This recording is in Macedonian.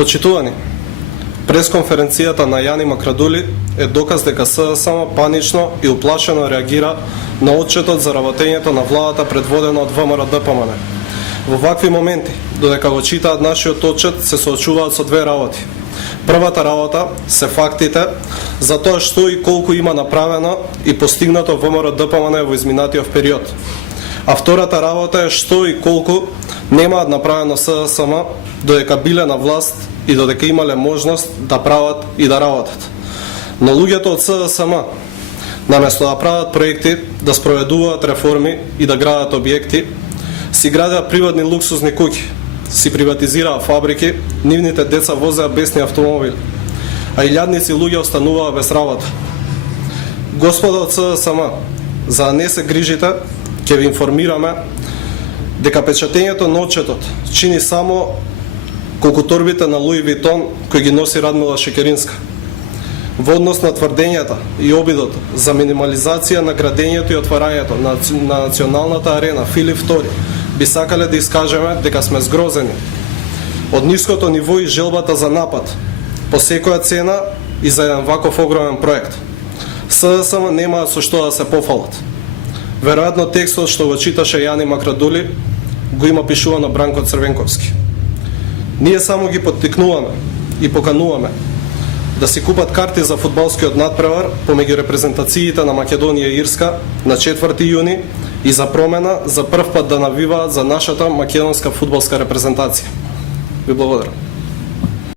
Почитувани, пресконференцијата на Јани Макрадули е доказ дека СДСМ панично и уплашено реагира на отчетот за работењето на владата предводена од ВМРО-ДПМН. Во вакви моменти, додека го читаат нашиот отчет, се соочуваат со две работи. Првата работа се фактите за тоа што и колку има направено и постигнато ВМРО-ДПМН во изминатиот период. А втората работа е што и колку немаат направено СДСМ додека биле на власт и додека имале можност да прават и да работат. Но луѓето од СДСМ, наместо да прават проекти, да спроведуваат реформи и да градат објекти, си градеа приватни луксузни куќи, си приватизираа фабрики, нивните деца возеа бесни автомобили, а илјадници луѓе остануваа без работа. Господа од СДСМ, за да не се грижите, ќе ви информираме дека печатењето на отчетот чини само колку торбите на Луи Витон кои ги носи Радмила Шекеринска. Во однос на тврдењата и обидот за минимализација на градењето и отварањето на националната арена Филип II, би сакале да искажеме дека сме згрозени од ниското ниво и желбата за напад по секоја цена и за еден ваков огромен проект. СДСМ немаат со што да се пофалат. Веројатно текстот што го читаше Јани Макрадули го има пишувано Бранко Црвенковски. Ние само ги поттикнуваме и покануваме да си купат карти за фудбалскиот надпревар помеѓу репрезентациите на Македонија и Ирска на 4 јуни и за промена за прв пат да навиваат за нашата македонска фудбалска репрезентација. Ви благодарам.